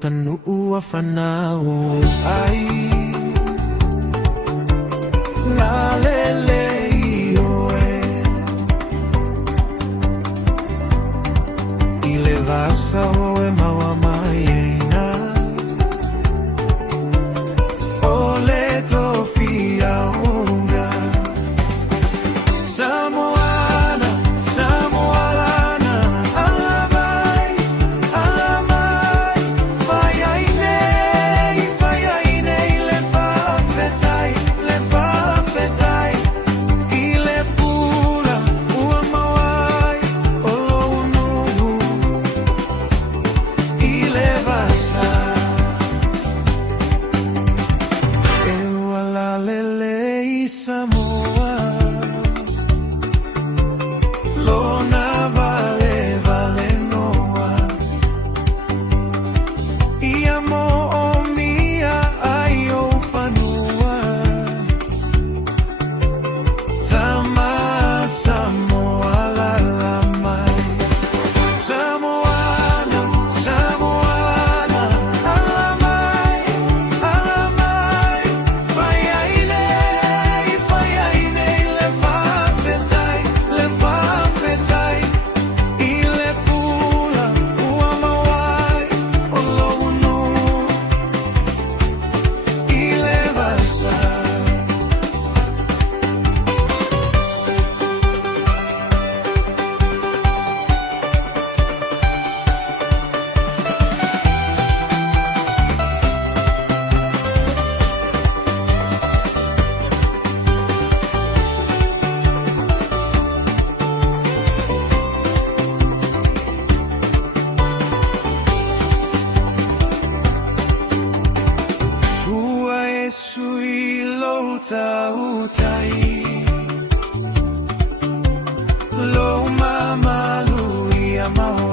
tanuu afanao ai ngalele ioe ile vasa oe mawa maieina ole tofia unga Samoana Samoalana alamai alamai fayaine le fafetai ile pula ua mawai olounu ile vasa ewalalele i Samoa Lona vale noa Iamo o mia ai o fanua Tama Samoa la mai Samoana Samoana alamai alamai fayaine le fafetai ile pula ua mawai olounu ile vasa Ua esui louta utai Lou mamalu ia mau